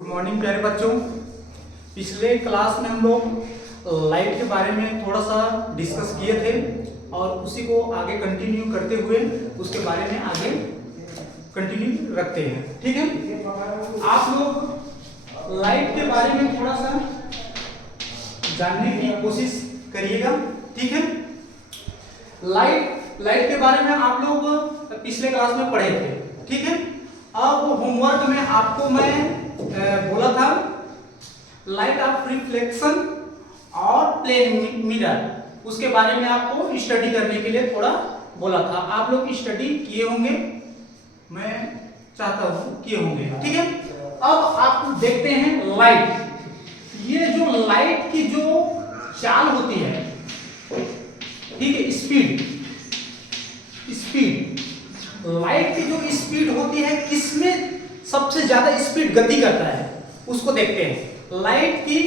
Good morning प्यारे बच्चों। पिछले क्लास में हम लोग लाइट के बारे में थोड़ा सा डिस्कस किए थे और उसी को आगे कंटिन्यू करते हुए उसके बारे में आगे कंटिन्यू रखते हैं। ठीक है, आप लोग लाइट के बारे में थोड़ा सा जानने की कोशिश करिएगा। ठीक है, लाइट के बारे में आप लोग पिछले क्लास में पढ़े थे। ठीक है, अब होमवर्क में आपको मैं बोला था लाइट ऑफ रिफ्लेक्शन और प्लेन मिरर, उसके बारे में आपको स्टडी करने के लिए थोड़ा बोला था। आप लोग स्टडी किए होंगे, मैं चाहता हूं किए होंगे। ठीक है, अब आप देखते हैं लाइट। ये जो लाइट की जो चाल होती है, ठीक है, स्पीड लाइट की जो स्पीड होती है, किसमें सबसे ज्यादा स्पीड गति करता है उसको देखते हैं। लाइट की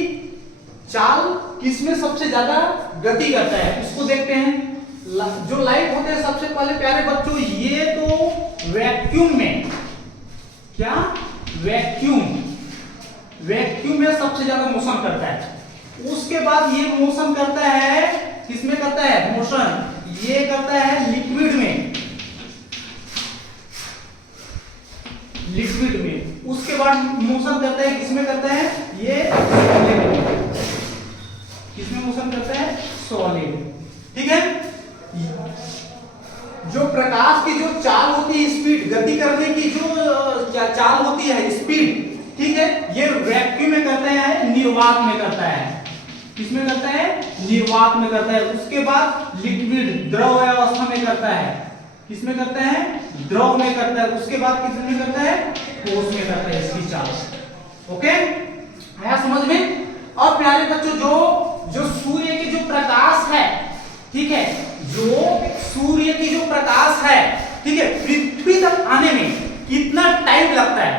चाल किसमें सबसे ज्यादा गति करता है उसको देखते हैं। जो लाइट होते हैं सबसे पहले प्यारे बच्चों, ये तो वैक्यूम में, क्या वैक्यूम में सबसे ज्यादा मोशन करता है। उसके बाद ये मोशन करता है, किसमें करता है मोशन, ये करता है लिक्विड में। उसके बाद मोशन करता है, किसमें करता है, ये किसमें मोशन करता है, सॉलिड। ठीक है, जो प्रकाश की जो चाल होती है, स्पीड गति करने की जो चाल होती है, स्पीड, ठीक है, ये वैक्यूम में करता है, निर्वात में करता है। किसमें करता है, निर्वात में करता है। उसके बाद लिक्विड द्रव अवस्था में करता है, किसमें करता है, द्रव में करता है। उसके बाद किसमें करता है, ठोस में करता है इसकी चाल। ओके, आया समझ में। अब प्यारे बच्चों, जो सूर्य की जो प्रकाश है, ठीक है, जो सूर्य की जो प्रकाश है, ठीक है, पृथ्वी तक आने में कितना टाइम लगता है।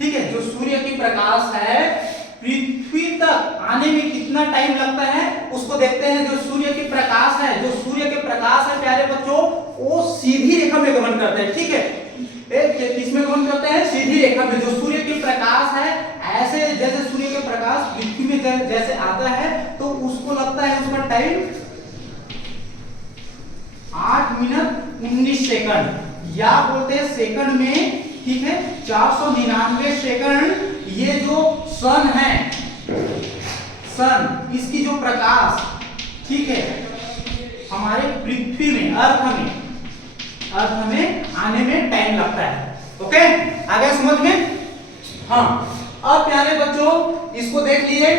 ठीक है, जो सूर्य की प्रकाश है पृथ्वी तक आने में कितना टाइम लगता है उसको देखते हैं। जो सूर्य की प्रकाश है, जो सूर्य के प्रकाश है प्यारे बच्चों, वो सीधी रेखा में गमन करता है। ठीक है, किसमें गमन करते हैं, सीधी रेखा में। जो सूर्य की प्रकाश है, ऐसे जैसे सूर्य के प्रकाश पृथ्वी में जैसे आता है तो उसको लगता है, उसका टाइम 8 मिनट 19 सेकंड, या बोलते हैं सेकंड में, ठीक है, 499 सेकंड। ये जो सन है, सन, इसकी जो प्रकाश, ठीक है, हमारे पृथ्वी में, अर्थ में आने में टाइम लगता है। ओके, आ गया समझ में। हाँ, अब प्यारे बच्चों इसको देख लीजिए।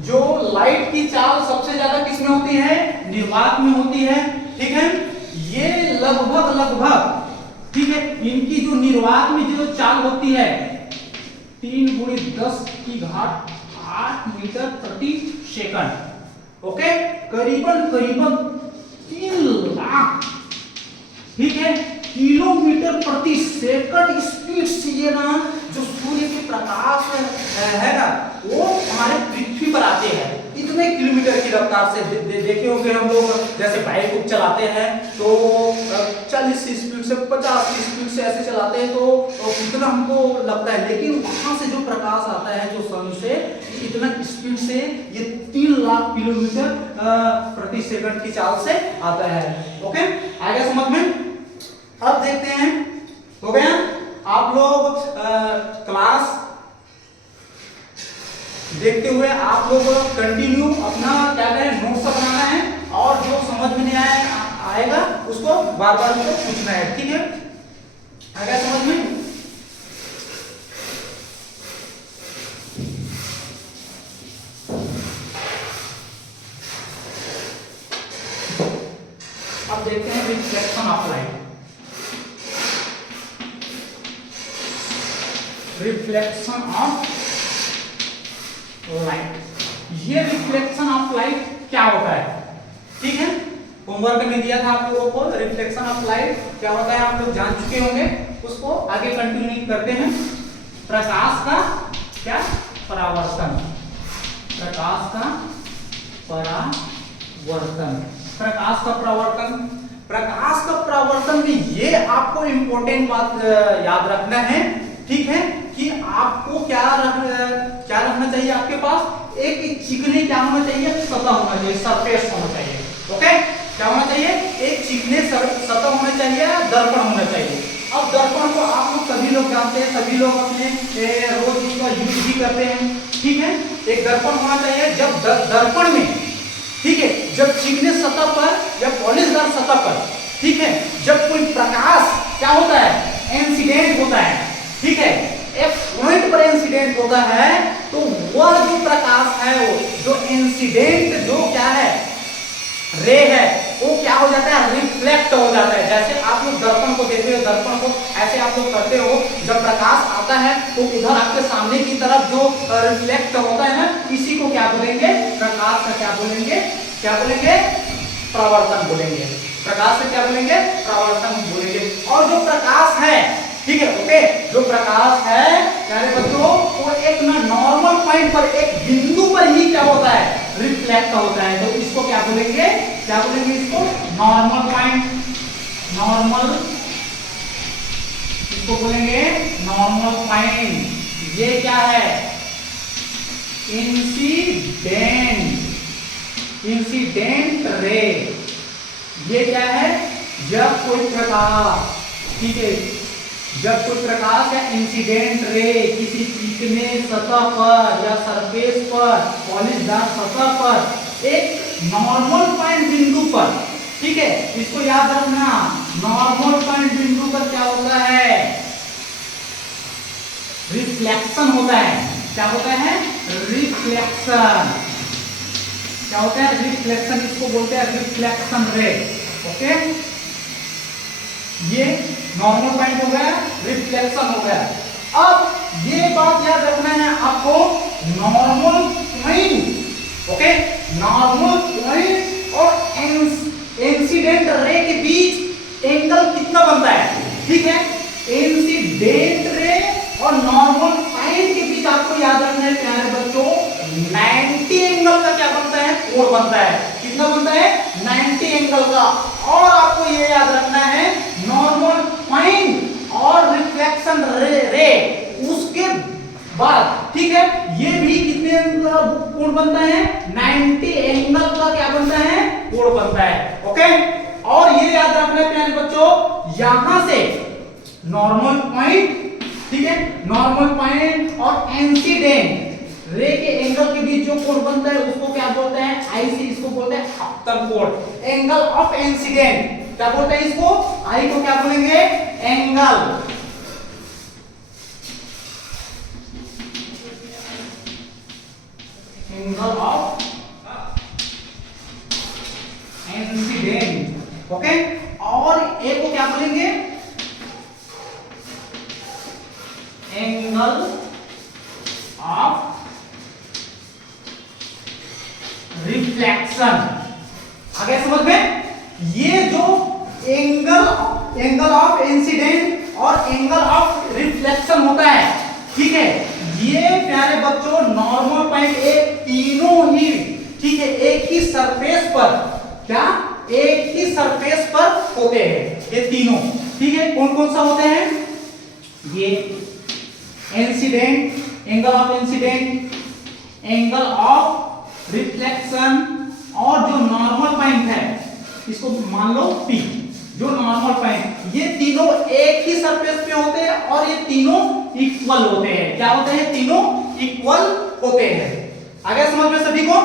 जो लाइट की चाल सबसे ज्यादा किसमें होती है, निर्वात में होती है। ठीक है, ये लगभग, ठीक है, इनकी जो निर्वात में जो चाल होती है 3 × 10⁸ मीटर प्रति सेकंड। ओके, करीबन 3 लाख, ठीक है, किलोमीटर प्रति सेकंड स्पीड से ये ना जो सूर्य के प्रकाश है ना, वो हमारे पृथ्वी पर आते हैं। इतने किलोमीटर की रफ्तार से देखे होंगे हम लोग, जैसे बाइक चलाते हैं तो 40 की स्पीड से 50 की स्पीड से ऐसे चलाते हैं तो इतना हमको लगता है, लेकिन वहां से जो प्रकाश आता है जो सन से, इतना स्पीड से ये 3 लाख किलोमीटर प्रति सेकंड की चाल से आता है। ओके, आ गया समझ में। अब देखते हैं, हो गया। आप लोग क्लास देखते हुए आप लोग कंटिन्यू अपना क्या करें, नोट्स बनाना है, और जो समझ में नहीं आएगा उसको बार बार पूछना है। ठीक है, आ गया समझ में। अब देखते हैं reflection of light. Reflection of light, ये रिफ्लेक्शन ऑफ लाइट क्या होता है। ठीक है, होमवर्क में दिया था आप लोगों को, रिफ्लेक्शन ऑफ लाइट क्या होता है आप लोग जान चुके होंगे। उसको आगे कंटिन्यू करते हैं। प्रकाश का क्या, परावर्तन, प्रकाश का परावर्तन, प्रकाश का परावर्तन। प्रकाश का परावर्तन में ये आपको इंपॉर्टेंट बात याद रखना है, ठीक है, कि आपको क्या चाहिए आपके पास एक चिकनी क्या होना चाहिए, सतह होना चाहिए, सरफेस होना चाहिए। ओके, क्या होना चाहिए, एक चिकने सतह होना चाहिए, दर्पण होना चाहिए। अब दर्पण को आप लोग सभी लोग जानते हैं, सभी लोग अपने रोज इसका यूज भी करते हैं, ठीक है। एक दर्पण होना चाहिए। जब दर्पण में, ठीक है, जब चिकने सतह पर या पॉलिशदार सतह पर, ठीक है, जब कोई प्रकाश क्या होता है, इंसिडेंट होता है, ठीक है, एक पॉइंट पर इंसिडेंट होता है, तो वह जो प्रकाश है, वो जो इंसिडेंट जो क्या है, रे है, वो क्या हो जाता है, रिफ्लेक्ट हो जाता है। जैसे आप लोग दर्पण को देख रहे हो, दर्पण को ऐसे आप लोग करते हो, जब प्रकाश आता है तो उधर आपके सामने की तरफ जो रिफ्लेक्ट होता है ना, इसी को क्या बोलेंगे, प्रकाश का क्या बोलेंगे, क्या बोलेंगे, प्रवर्तन बोलेंगे। प्रकाश से क्या बोलेंगे, प्रवर्तन बोलेंगे। और जो प्रकाश है, ठीक है, ओके, जो प्रकाश है प्यारे बच्चों, वो एक ना नॉर्मल पॉइंट पर, एक बिंदु पर ही क्या होता है, रिफ्लेक्ट होता है। तो इसको क्या बोलेंगे, क्या बोलेंगे, इसको नॉर्मल पॉइंट, नॉर्मल, इसको बोलेंगे नॉर्मल पॉइंट। ये क्या है, इंसिडेंट, इंसिडेंट रे। ये क्या है, जब कोई प्रकाश, ठीक है, जब कोई प्रकाश या इंसिडेंट रे किसी चिकने सतह पर या सरफेस पर, पॉलिशदार सतह पर, एक नॉर्मल पॉइंट बिंदु पर, ठीक है, इसको याद रखना, नॉर्मल पॉइंट बिंदु पर क्या होता है, रिफ्लेक्शन होता है। क्या होता है, रिफ्लेक्शन। क्या होता है, रिफ्लेक्शन, इसको बोलते हैं रिफ्लेक्शन रे। ओके, ये नॉर्मल पॉइंट हो गया, रिफ्लेक्शन हो गया। अब ये बात याद रखना है आपको, normal point, okay, normal point और इंसिडेंट रे के बीच एंगल कितना बनता है, ठीक है। इंसिडेंट रे और नॉर्मल पॉइंट के बीच आपको याद रखना है प्यारे बच्चों, 90 एंगल का क्या बनता है, कोण बनता है। कितना बनता है, 90 एंगल का। और आपको ये याद रखना है, नॉर्मल पॉइंट और रिफ्लेक्शन रे उसके बाद, ठीक है, ये भी कितने कोण बनता है, 90 एंगल का क्या बनता है, कोण बनता है। ओके, और ये याद रखना है प्यारे बच्चों, यहां से नॉर्मल पॉइंट, ठीक है, नॉर्मल पॉइंट और इंसिडेंट रे के एंगल के बीच जो कोण बनता है उसको क्या बोलते हैं, आई से, इसको बोलते हैं अपतन कोण। एंगल ऑफ इंसिडेंट क्या बोलते हैं, इसको आई को क्या बोलेंगे, angle, angle of incident. Okay, और ए को क्या बोलेंगे, एंगल ऑफ रिफ्लेक्शन। आगे समझ में, ये जो एंगल ऑफ इंसिडेंट और एंगल ऑफ रिफ्लेक्शन होता है, ठीक है, ये प्यारे बच्चों नॉर्मल पॉइंट एक तीनों ही, ठीक है, एक ही सरफेस पर, क्या, एक ही सरफेस पर होते हैं ये तीनों, ठीक है। कौन कौन सा होते हैं, ये incident, angle of incident, angle of reflection और जो नॉर्मल पॉइंट है, इसको मान लो P, जो नॉर्मल पॉइंट, ये तीनों एक ही सरफेस पे होते हैं और ये तीनों इक्वल होते हैं। क्या होते हैं, तीनों इक्वल होते हैं। आगे समझ में सभी को।